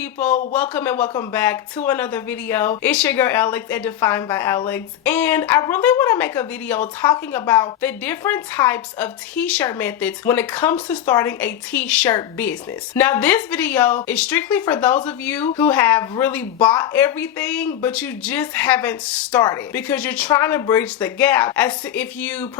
people, welcome and welcome back to another video. It's your girl Alex at Defined by Alex, and I really want to make a video talking about the different types of t-shirt methods when it comes to starting a t-shirt business. Now this video is strictly for those of you who have really bought everything but you just haven't started, because you're trying to bridge the gap as to if you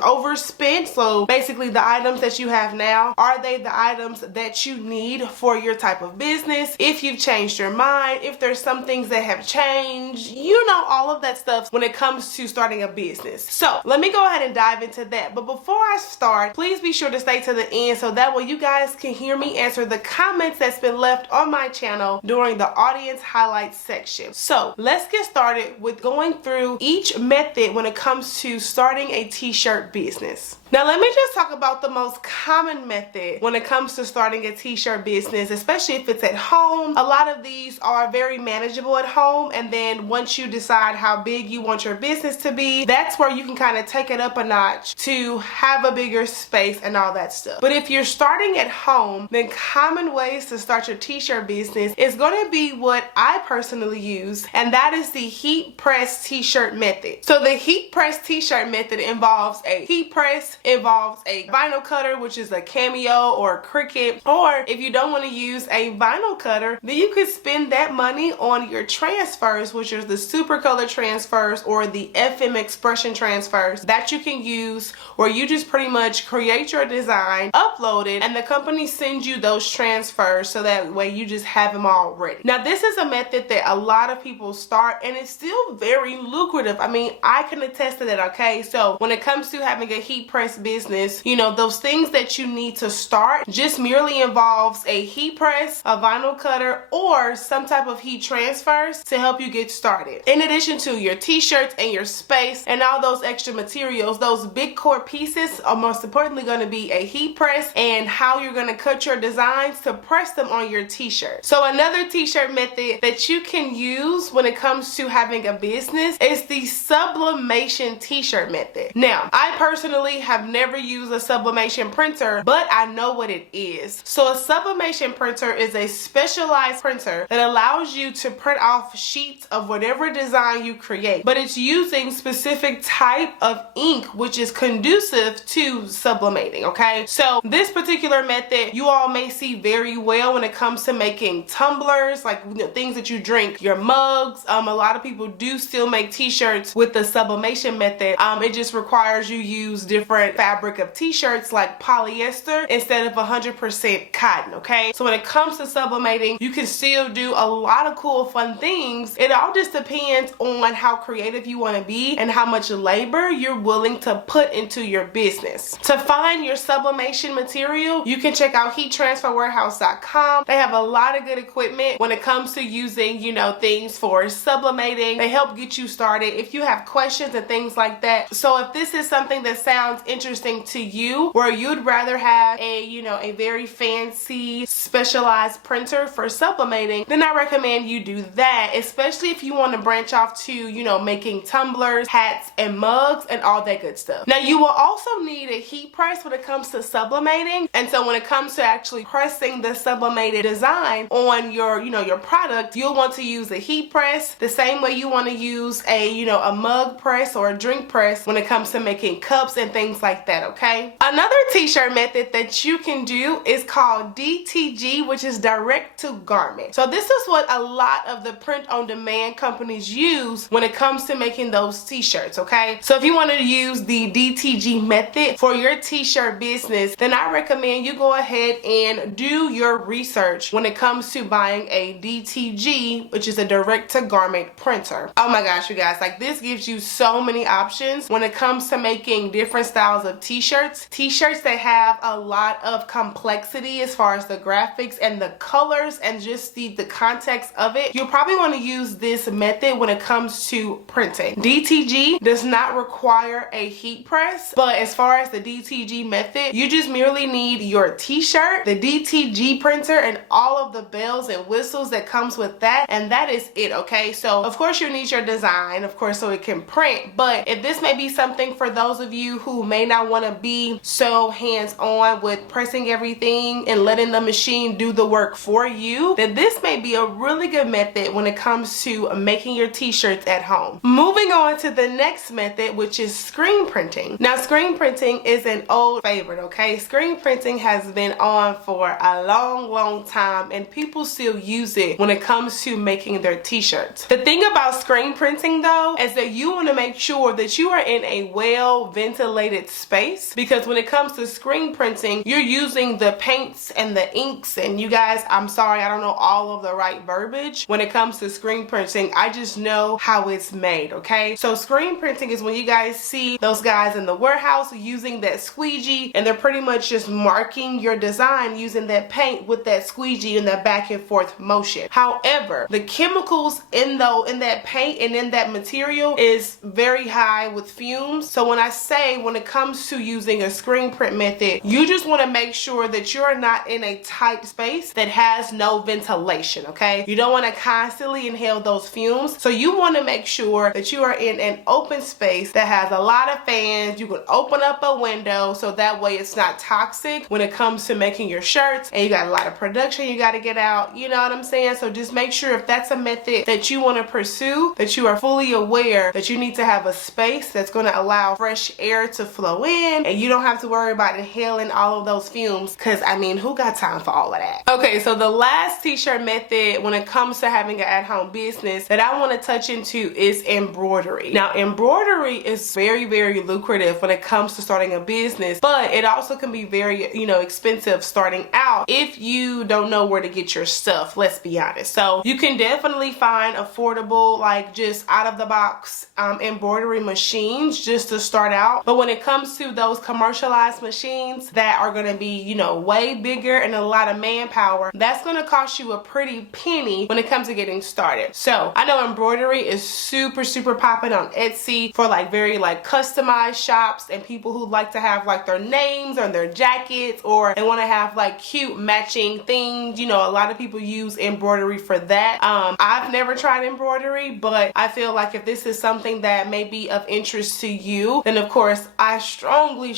overspent. So basically the items that you have now, are they the items that you need for your type of business? If you've changed your mind, if there's some things that have changed, you know, all of that stuff when it comes to starting a business. So let me go ahead and dive into that. But before I start, please be sure to stay to the end so that way you guys can hear me answer the comments that's been left on my channel during the audience highlights section. So let's get started with going through each method when it comes to starting a t-shirt business. Now let me just talk about the most common method when it comes to starting a t-shirt business, especially if it's at home. A lot of these are very manageable at home, and then once you decide how big you want your business to be, that's where you can kind of take it up a notch to have a bigger space and all that stuff. But if you're starting at home, then common ways to start your t-shirt business is going to be what I personally use, and that is the heat press t-shirt method. So the heat press t-shirt method involves a heat press, involves a vinyl cutter, which is a Cameo or a Cricut, or if you don't want to use a vinyl cutter, then you could spend that money on your transfers, which is the super color transfers or the FM expression transfers that you can use, where you just pretty much create your design, upload it, and the company sends you those transfers so that way you just have them all ready. Now this is a method that a lot of people start, and it's still very lucrative. I mean, I can attest to that, okay? So when it comes to having a heat press business, you know, those things that you need to start just merely involves a heat press, a vinyl cutter, or some type of heat transfers to help you get started. In addition to your t-shirts and your space and all those extra materials, those big core pieces are most importantly going to be a heat press and how you're going to cut your designs to press them on your t-shirt. So another t-shirt method that you can use when it comes to having a business is the sublimation t-shirt method. Now, I personally have never used a sublimation printer, but I know what it is. So a sublimation printer is a specialized printer that allows you to print off sheets of whatever design you create, but it's using specific type of ink which is conducive to sublimating, okay? So this particular method you all may see very well when it comes to making tumblers, like, you know, things that you drink, your mugs. A lot of people do still make t-shirts with the sublimation method. It just requires you use different fabric of t-shirts like polyester instead of 100% cotton, okay? So when it comes to sublimating, you can still do a lot of cool fun things. It all just depends on how creative you want to be and how much labor you're willing to put into your business. To find your sublimation material, you can check out heattransferwarehouse.com. They have a lot of good equipment when it comes to using, you know, things for sublimating. They help get you started if you have questions and things like that. So if this is something that sounds interesting to you, where you'd rather have a, you know, a very fancy specialized printer for sublimating, then I recommend you do that, especially if you want to branch off to, you know, making tumblers, hats, and mugs and all that good stuff. Now you will also need a heat press when it comes to sublimating, and so when it comes to actually pressing the sublimated design on your, you know, your product, you'll want to use a heat press the same way you want to use a, you know, a mug press or a drink press when it comes to making cups and things like that, okay? Another t-shirt method that you can do is called DTG, which is direct to garment. So this is what a lot of the print on demand companies use when it comes to making those t-shirts, okay? So if you want to use the DTG method for your t-shirt business, then I recommend you go ahead and do your research when it comes to buying a DTG, which is a direct to garment printer. Oh my gosh, you guys, like, this gives you so many options when it comes to making different styles of t-shirts that have a lot of complexity as far as the graphics and the colors and just the context of it. You'll probably want to use this method when it comes to printing. DTG does not require a heat press, but as far as the DTG method, you just merely need your t-shirt, the DTG printer, and all of the bells and whistles that comes with that, and that is it, okay? So of course you need your design, of course, so it can print, but if this may be something for those of you who may not want to be so hands-on with pressing everything and letting the machine do the work for for you, then this may be a really good method when it comes to making your t-shirts at home. Moving on to the next method, which is screen printing. Now, screen printing is an old favorite, okay? Screen printing has been on for a long time, and people still use it when it comes to making their t-shirts. The thing about screen printing though is that you want to make sure that you are in a well ventilated space, because when it comes to screen printing, you're using the paints and the inks, and you guys, I'm sorry, I don't know all of the right verbiage when it comes to screen printing. I just know how it's made, okay? So screen printing is when you guys see those guys in the warehouse using that squeegee, and they're pretty much just marking your design using that paint with that squeegee and that back and forth motion. However, the chemicals in that paint and in that material is very high with fumes. So when I say, when it comes to using a screen print method, you just want to make sure that you're not in a tight space that has no ventilation, okay? You don't want to constantly inhale those fumes. So you want to make sure that you are in an open space that has a lot of fans. You can open up a window so that way it's not toxic when it comes to making your shirts, and you got a lot of production you got to get out, you know what I'm saying? So just make sure if that's a method that you want to pursue, that you are fully aware that you need to have a space that's going to allow fresh air to flow in, and you don't have to worry about inhaling all of those fumes, because I mean, who got time for all of that? Okay, so the last t-shirt method when it comes to having an at-home business that I want to touch into is embroidery. Now, embroidery is very lucrative when it comes to starting a business, but it also can be very, expensive starting out if you don't know where to get your stuff, let's be honest. So you can definitely find affordable, like just out of the box embroidery machines just to start out. But when it comes to those commercialized machines that are going to be, way bigger and a lot of manpower, that's going to cost you a pretty penny when it comes to getting started. So I know embroidery is super popping on Etsy for very customized shops and people who like to have their names on their jackets, or they want to have cute matching things. A lot of people use embroidery for that. I've never tried embroidery, but I feel like if this is something that may be of interest to you, then of course I strongly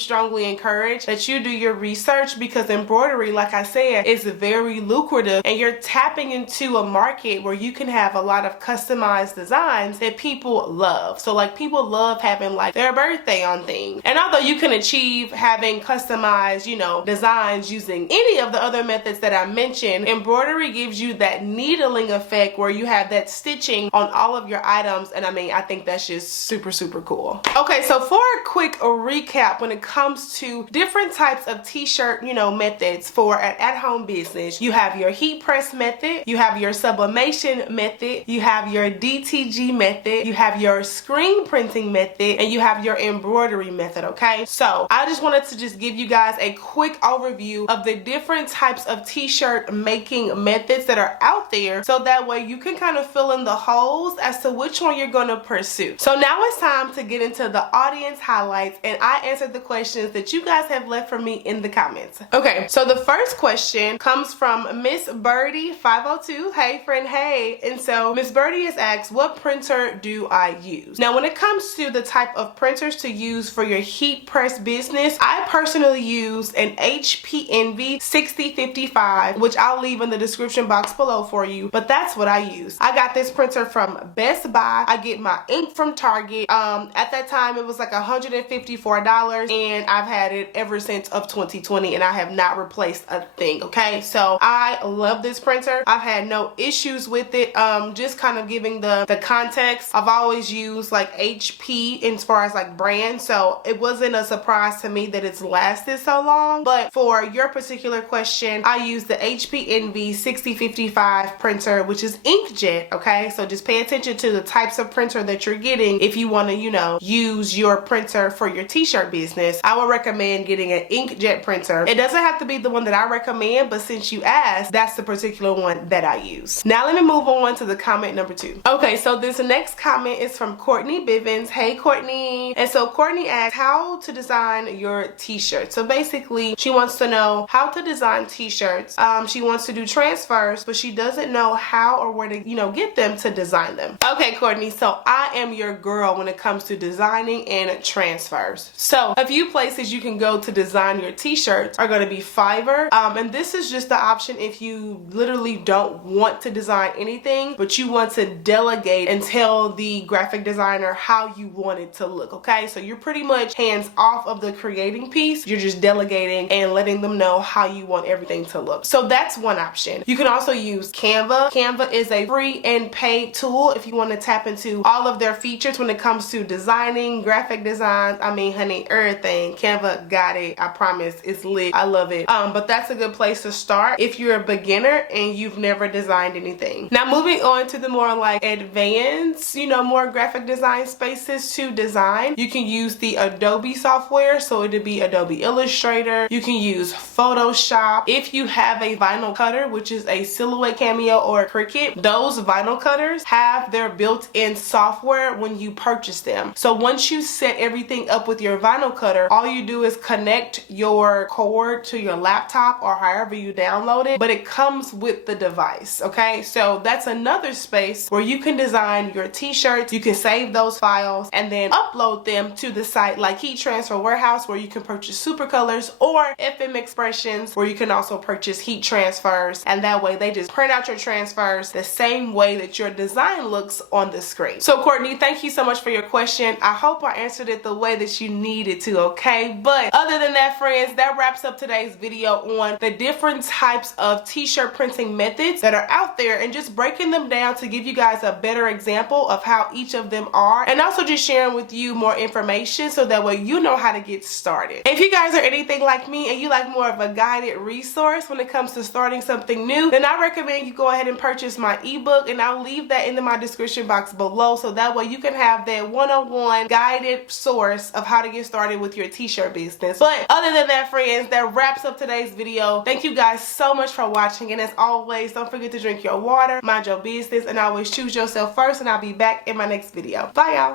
encourage that you do your research, because embroidery, like I said, is very lucrative, and you're tapping into a market where you can have a lot of customized designs that people love. So people love having their birthday on things, and although you can achieve having customized designs using any of the other methods that I mentioned, embroidery gives you that needling effect where you have that stitching on all of your items, and I think that's just super cool. Okay, so for a quick recap when it comes to different types of t-shirt methods for an at-home business, you have your heat press method, you have your sublimation method, you have your DTG method, you have your screen printing method, and you have your embroidery method. Okay, so I just wanted to just give you guys a quick overview of the different types of t-shirt making methods that are out there, so that way you can kind of fill in the holes as to which one you're going to pursue. So now it's time to get into the audience highlights, and I answered the questions that you guys have left for me in the comments. Okay, so the first question comes from Miss Birdie 502. Hey friend, hey. And so Miss Birdie has asked, what printer do I use? Now when it comes to the type of printers to use for your heat press business, I personally use an HP Envy 6055, which I'll leave in the description box below for you, but that's what I use. I got this printer from Best Buy. I get my ink from Target. At that time it was $154, and I've had it ever since of 2020, and I have not replaced a thing. Okay, so I love this printer. I've had no issues with it. Just kind of giving the context, I've always used HP as far as brand, so it wasn't a surprise to me that it's lasted so long. But for your particular question, I use the HP Envy 6055 printer, which is inkjet. Okay, so just pay attention to the types of printer that you're getting if you want to use your printer for your t-shirt business. I would recommend getting an inkjet printer. It doesn't have to be the one that I recommend, but since you asked, that's the particular one that I use. Now let me move on to the comment number 2. Okay, so this next comment is from Courtney Bivens. Hey Courtney. And so Courtney asked how to design your t-shirt. So basically she wants to know how to design t-shirts. She wants to do transfers, but she doesn't know how or where to get them to design them. Okay Courtney, so I am your girl when it comes to designing and transfers. So a few places you can go to design your t-shirts are going to be Fiverr, and this is just the option if you literally don't want to design anything, but you want to delegate and tell the graphic designer how you want it to look, okay? So you're pretty much hands off of the creating piece. You're just delegating and letting them know how you want everything to look. So that's one option. You can also use Canva. Canva is a free and paid tool if you want to tap into all of their features when it comes to designing, graphic designs. I mean, honey, everything. Canva got it. I promise. It's lit. I love it. But that's a good place to start if you're a beginner and you've never designed anything. Now moving on to the more like advanced, you know, more graphic design spaces to design, you can use the Adobe software. So it'd be Adobe Illustrator. You can use Photoshop. If you have a vinyl cutter, which is a Silhouette, Cameo, or Cricut, those vinyl cutters have their built-in software when you purchase them. So once you set everything up with your vinyl cutter, all you do is connect your cord to your laptop or however you download it, but it comes with the device, okay? So that's another space where you can design your t-shirts. You can save those files and then upload them to the site like Heat Transfer Warehouse, where you can purchase super colors, or FM Expressions, where you can also purchase heat transfers, and that way they just print out your transfers the same way that your design looks on the screen. So Courtney, thank you so much for your question. I hope I answered it the way that you needed to, okay? But other than that, friends, that wraps up today's video on the different types of t-shirt printing methods that are out there, and just breaking them down to give you guys a better example of how each of them are, and also just sharing with you more information so that way you know how to get started. If you guys are anything like me and you like more of a guided resource when it comes to starting something new, then I recommend you go ahead and purchase my ebook, and I'll leave that in my description box below, so that way you can have that one-on-one guided source of how to get started with your t-shirt business. But other than that, friends, that wraps up today's video. Thank you guys so much for watching, and as always, don't forget to drink your water, mind your business, and always choose yourself first, and I'll be back in my next video. Bye, y'all.